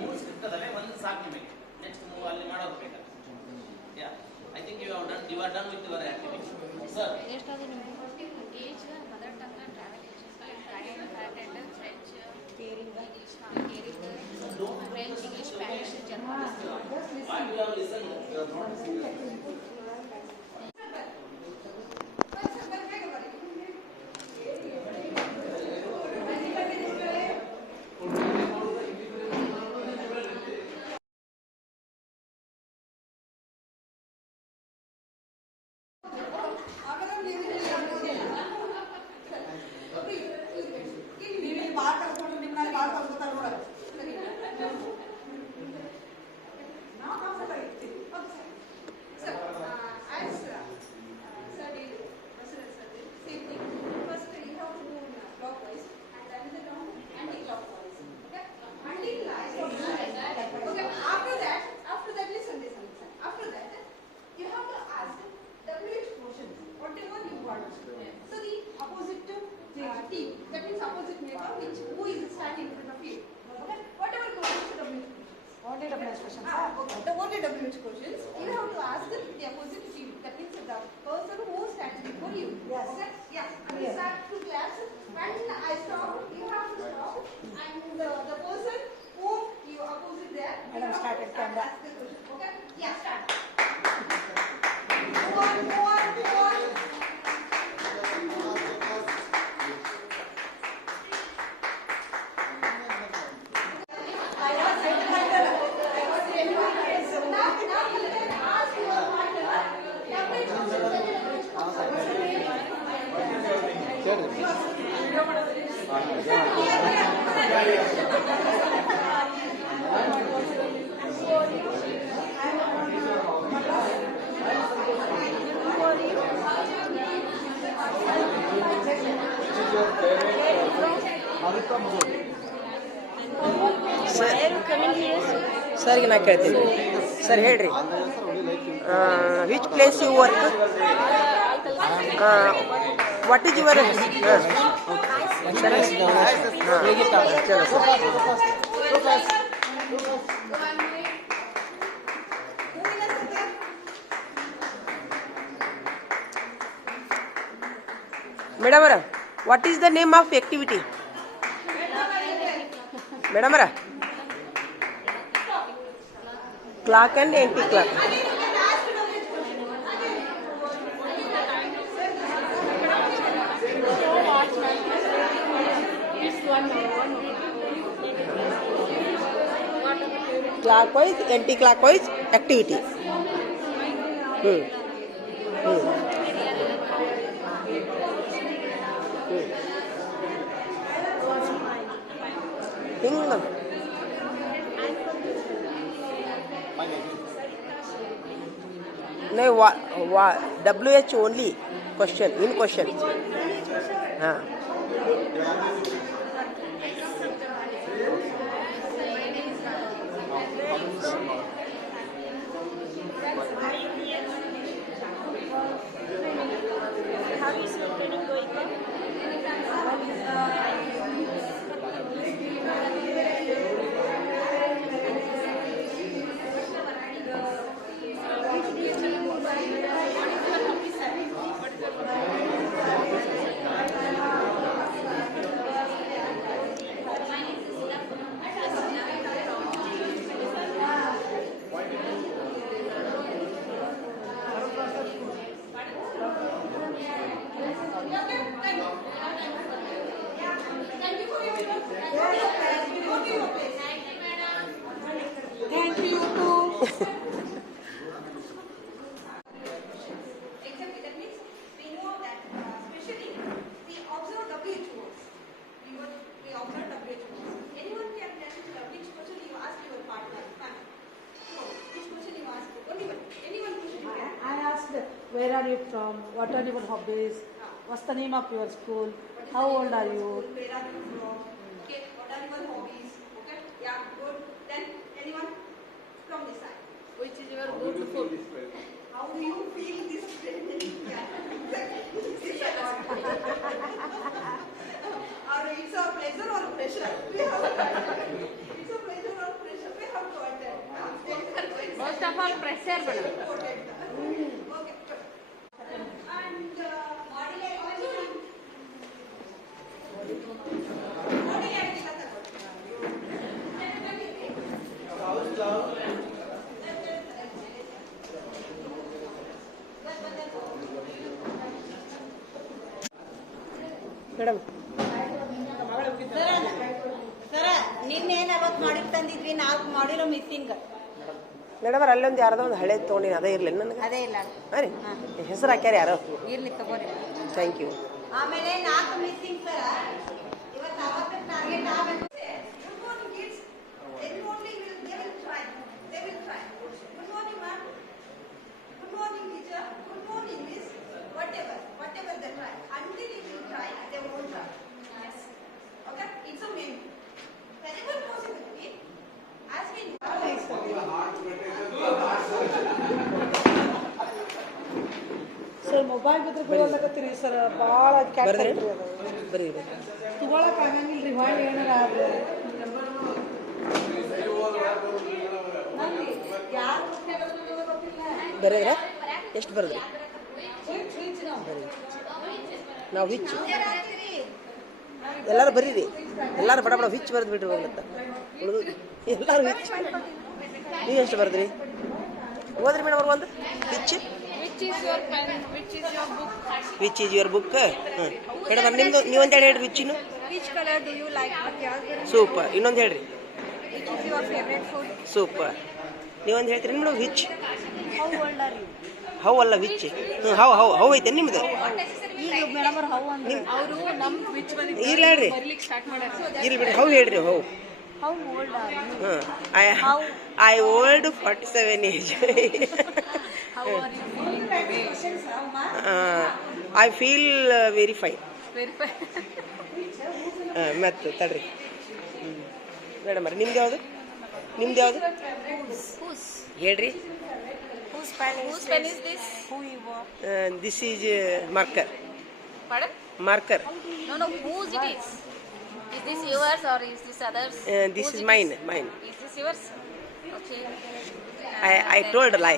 ಮೂರು ಸ್ಕ್ರಿಪ್ಟ್ ಅದವೆ, ಒಂದು ಸಾಕು ನಿಮಗೆ. ನೆಕ್ಸ್ಟ್ ಮೂವ್ ಅಲ್ಲಿ ಮಾಡೋದು ಬೇಕಾ? Yeah, I think you are done with your activity. Sir ಎಷ್ಟಾದ ನಿಮಗೆ age mother tongue travel French caring French English Spanish German. The only WH questions, you have to ask the opposite team. That means the person who stands before you. Yes. Okay? Yeah. And you start to class. When I stop, you have to stop. And the person whom you opposite there, you Madam, have started to start camera. ask the question. Okay? Yeah, start. Go on, go on, go on. Sir ನಾ ಕೇಳ್ತೀನಿ sir ಹೇಳ್ರಿ which place you work what is your madam ಅವರ what is the name of activity madam ಅವರ clock and anti clock clockwise anti-clockwise activity. No, WH only question in question. How is your training going on? Thank you too. Exactly. That means we know that especially we observe WHOs. We observe WHOs. Anyone can tell which question you ask your partner. So which question you ask? Only one. Anyone question you can. I asked, where are you from? What are your hobbies? What's the name of your school? How old are you? Where are you from? Okay. What are your hobbies? Okay. Yeah. Good. Then anyone from this side. Which is your good food? How do you feel this training? Yeah. Exactly. Or it's a pleasure or pressure? It's a pleasure or pressure? pressure madam. Okay, good. And body language. Body language ಅಂತ ಮೇಡಮ್ ಸರ ನಿನ್ನೆ 40 ಮಾಡಿರ್ ತಂದಿದ್ವಿ 4 ಮಾಡಿರೋ missing. Madam ಅಲ್ಲೊಂದು ಯಾರ್ದೋ ಒಂದು ಹಳೇದು ತೊಗೊಂಡಿನಿ ಅದೇ ಇರಲಿ ನನಗೆ. ಅದೇ ಇಲ್ಲ ಹಾಂ ರೀ ಹೆಸರು ಹಾಕ್ಯಾರ ಯಾರೋ. ಇರ್ಲಿ ತಗೋರಿ. Thank you. ಆಮೇಲೆ 4 ಮಿಸ್ಸಿಂಗ್ ಸರ. ಇವತ್ತು 60 ಟಾರ್ಗೆಟ್ ಆಗಬೇಕು. Good morning, kids. Then only they will try. They will try. Good morning, ma'am. Good morning, teacher. Good morning, miss. Whatever they try. Until they will try, they won't try. Yes. Okay? It's a main. Whenever possibility, as we sir mobile ಬಿದ್ರೆ ಬಿಡೋದಕ್ಕತ್ತೀರಿ ಸರ್ ಭಾಳ ಕ್ಯಾಟ್ ಬರ್ದ್ರಿ ಐತ್ರಿ ಅದು ಬರ್ರಿ ತಗೊಳಕ್ ಆಗಂಗಿಲ್ಲ ರೀ ಹೊಳ್ಳಿ ಏನಾರ ಆದ್ರೆ ಬರೆದ್ರ ಎಷ್ಟು ಬರೆದ್ರಿ ನಾವು ಹಿಚ್ಚು ಎಲ್ಲರೂ ಬರೀರಿ ಎಲ್ಲರೂ ಬಡ ಬಡ ಹಿಚ್ಚು ಬರೆದು ಬಿಡ್ರಿ ಹೋಗ್ಲತ್ತ ಉಳಿದು ಎಲ್ಲರೂ ಹಿಚ್ಚು ನೀವು ಎಷ್ಟು ಬರೆದ್ರಿ ಓದ್ರಿ ಮೇಡಮ್ ಅವ್ರು ಒಂದು ಹಿಚ್ಚು Which is your pen? Which is your book? Which is your book ಹಾಂ ಮೇಡಮ್ ನಿಮ್ಮದು ನೀವೊಂದು ಹೇಳ್ರಿ ವಿಚ್ಚಿನು Which color do you like? Super ಇನ್ನೊಂದು ಹೇಳ್ರಿ Which is your favorite food? Super ನೀವೊಂದು ಹೇಳ್ತೀರಿ madam hitch How old are you? How ಅಲ್ಲ ವಿಚ್ ಹ್ಞೂ ಹೌ ಐತೆ ನಿಮ್ಮದು ಈಗ ಮೇಡಮ್ ಅವ್ರು ಹೌ ಅಂದ್ರೆ ಅವರು ನಮ್ಮ ವಿಚ್ ಬಂದಿದ್ದು ಇರ್ಲಿ ಹೇಳ್ರಿ ಬರ್ಲಿಕ್ಕೆ ಸ್ಟಾರ್ಟ್ ಮಾಡ್ಯಾರ. ಇರ್ಲಿ ಬಿಡಿ ಹೌ ಹೇಳ್ರಿ how How old are you? ಹಾಂ I old 47 age How are you feeling today? I feel very fine Very fine. ಮತ್ತೆ ತಡ್ರಿ ಮೇಡಮ್ ಅವ್ರಿ ನಿಮ್ದು ಯಾವುದು Whose? ಹೇಳ್ರಿ Whose pen is this? Who you are? This is marker Pardon? Marker No, whose it is? Is this yours or is this others? This Whose is it main is? Main Is this yours? Okay. I told ಲೈ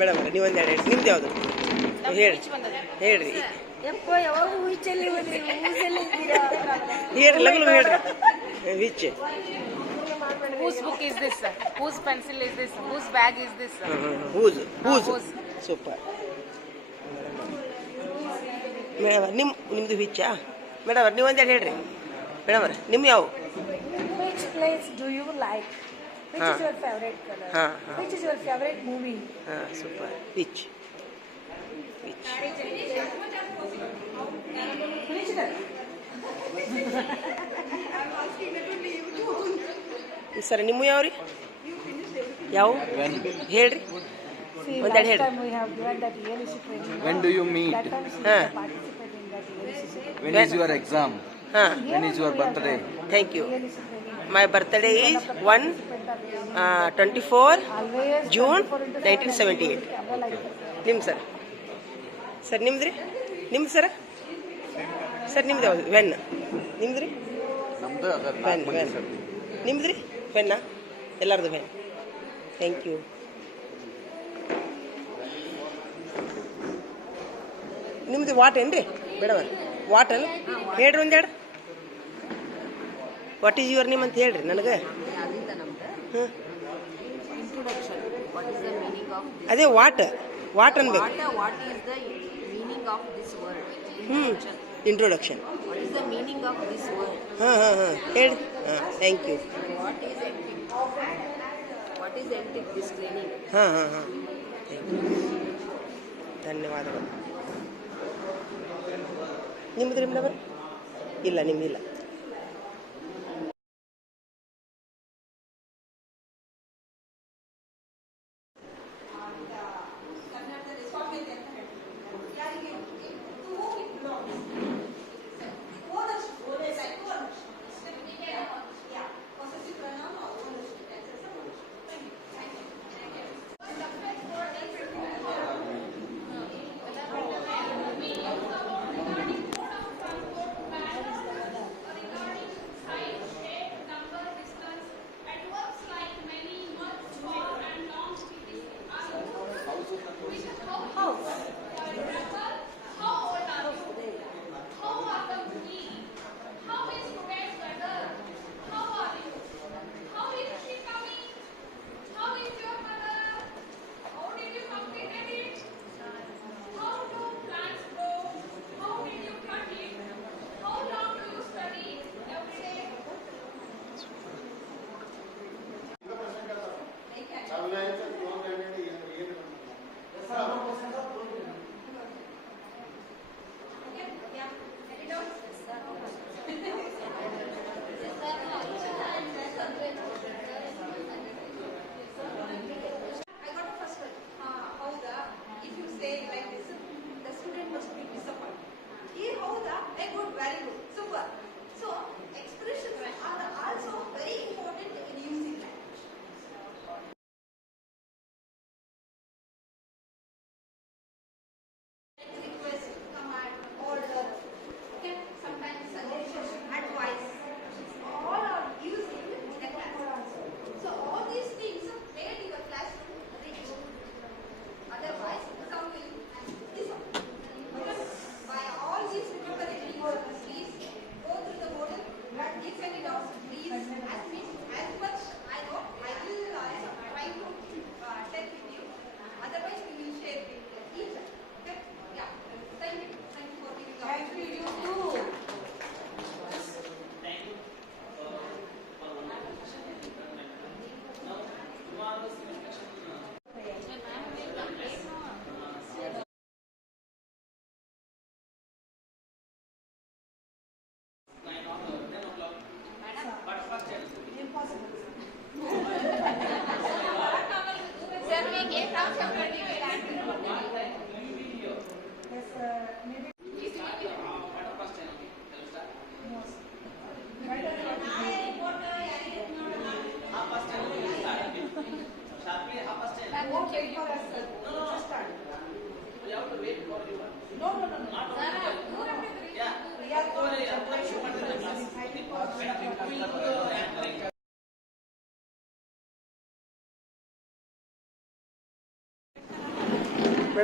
ಮೇಡಮ್ ಅವ್ರಿ ನೀವೊಂದು ಹೇಳಿ ನಿಮ್ದು ಯಾವುದು ಹೇಳಿ ಹೇಳ್ರಿ ಯಪ್ಪ ಯಾವಾಗ ಹುಚ್ಚಲ್ಲಿ ಬಂದ್ರಿ ಹೂಸಲ್ಲಿ ಇದ್ದೀರಾ? ಹೇಳ್ರಿ ಲಗ್ನ ಹೇಳ್ರಿ which Whose book is this? Whose pencil is this? Whose bag is this? Whose whose. Super madam ನಿಮ್ಮದು ವಿಚ್ಚಾ ಮೇಡಮ್ ಅವ್ರಿ ನೀವೊಂದು ಹೇಳ್ರಿ ಮೇಡಮ್ ಅವ್ರಿ ನಿಮ್ಮ ಯಾವ Which place do you like? Which Huh. is your favorite color? Huh. Which is your favorite movie? ಹಾಂ super which sir ನಿಮ್ಮ ಯಾವ್ರಿ ಯಾವ ಹೇಳ್ರಿ See, ಒಂದೆರಡು last ಹೇಳ್ರಿ time we have given that ELC training. When do you meet? That time she Huh. participated in that ELC training. When is your exam? ಹಾಂ When is your birthday? Thank you ELC training. My birthday is 24 Always June 24 into 1978. camera like that. ನಿಮ್ಮ ಸರ್ ನಿಮ್ದು ರೀ ನಿಮ್ದು ಸರ್ ನಿಮ್ದು ಯಾವುದು ವೆನ್ ನಿಮ್ದು ರೀ ನಮ್ದು ಅದ ವೆನ್ ನಿಮ್ದು ರೀ ವೆನ್ನಾ ಎಲ್ಲರದು ವೆನ್ ಥ್ಯಾಂಕ್ ಯು ನಿಮ್ದು ವಾಟ್ ಏನು ರೀ ಮೇಡಮ್ ವಾಟನ್ ಹೇಳ್ರಿ ಒಂದೆರಡು ವಾಟ್ ಈಸ್ ಯುವರ್ ನೇಮ್ ಅಂತ ಹೇಳ್ರಿ ನನಗೆ ಹ್ಞೂ Introduction. What is the meaning of this? ಅದೇ ವಾಟ್ ಅನ್ಬೇಕು What is the meaning of this word? ಹ್ಞೂ introduction What is the meaning of this word? ಹಾಂ ಹೇಳಿ ಹಾಂ thank you What is ethic? What is ethic? This training. ಹಾಂ ಧನ್ಯವಾದಗಳು ನಿಮ್ಮದು ರೀ ಮೇಡಮ್ ಇಲ್ಲ ನಿಮ್ದಿಲ್ಲ ಕನ್ನಡದಲ್ಲಿ ಸ್ವಾಮ್ಯತೆ ಅಂತ ಹೇಳ್ತೀವಿ. ಯಾರಿಗೆ to whom it belongs. Ownership. Like ownership. Yeah. Possessive pronoun or ownership. That's a ownership. Thank you.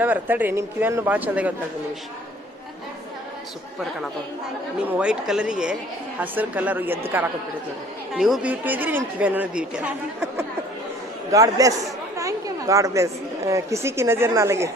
Madam ತಡ್ರಿ ನಿಮ್ಮ ಕಿವಿಯನ್ನು ಭಾಳ ಚಂದಾಗಿ ತಡ್ರಿ ನಿಮಿಷ ಸೂಪರ್ ಕಾಣತ್ತವ ನಿಮ್ಮ ವೈಟ್ ಕಲರಿಗೆ ಹಸಿರು ಕಲರ್ ಎದ್ದು ಕಾಣಕೊಟ್ಬಿಡುತ್ತೆ ನೀವು ಬ್ಯೂಟಿ ಇದ್ದೀರಿ ನಿಮ್ಮ ಕಿವಿಯನ್ನು beauty God bless God bless ಕಿಸಿ ಕಿ ನಜರ್ ನಾ ಲಗೆ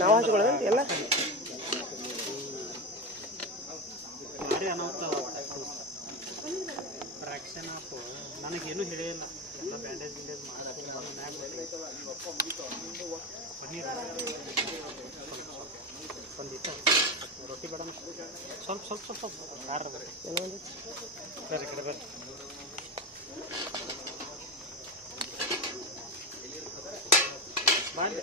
ನಾವು ಹಚ್ಕೊಳ್ಳೋದು ಎಲ್ಲ ಫ್ರಾಕ್ಷನ್ ಆಫ್ ನನಗೇನು ಹೇಳಿಲ್ಲ ಎಲ್ಲ ಬ್ಯಾಂಡೇಜ್ ಗಿಂಡೇಜ್ ಪನ್ನೀರ್ ಒಂದಿತ್ತು ರೊಟ್ಟಿ ಬೇಡ ಸ್ವಲ್ಪ ಸ್ವಲ್ಪ ಸ್ವಲ್ಪ ಸ್ವಲ್ಪ ಖಾರ ಬರ್ರಿ ಕಡೆ ಬರ್ರಿ ಮಾಡಿ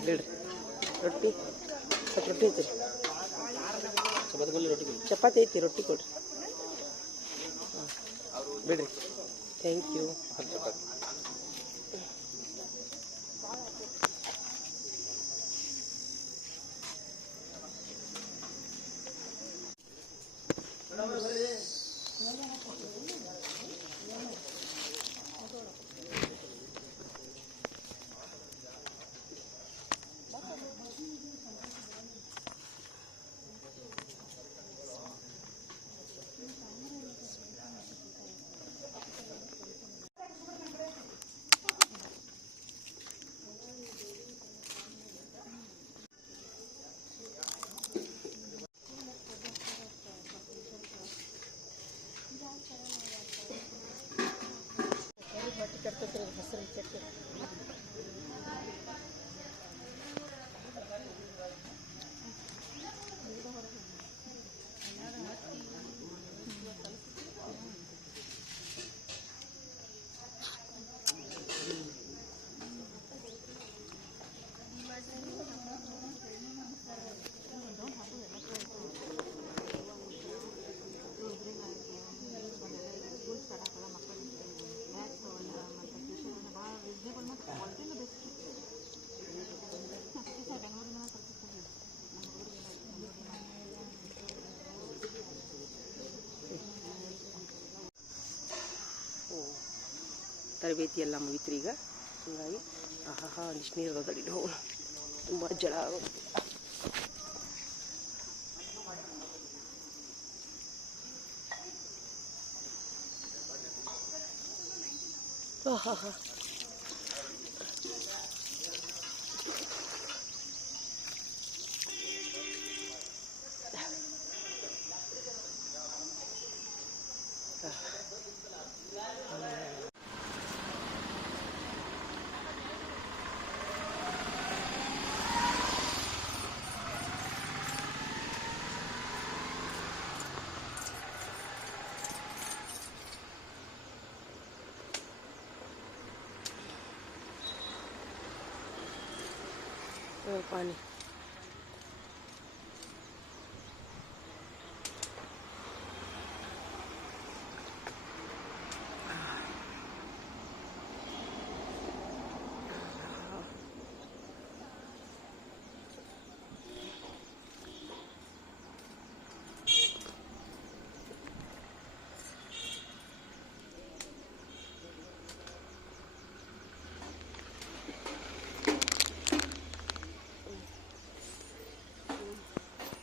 ಬಿಡ್ರಿ ರೊಟ್ಟಿ ಸ್ವಲ್ಪ ರೊಟ್ಟಿ ಐತಿ ಚಪಾತಿ ಐತಿ ರೊಟ್ಟಿ ಕೊಡ್ರಿ ಬಿಡ್ರಿ ಥ್ಯಾಂಕ್ ಯು ತರಬೇತಿ ಎಲ್ಲ ಮುಗಿತ್ರಿ ಈಗ ಹೀಗಾಗಿ ಆಹಾ ಒಂದಿಷ್ಟು ನೀರು ಅದಾವ ತಡಿ ಹೋಗೋಣ ತುಂಬ ಜಳ ಆಗೋದು ಆಹಾ पानी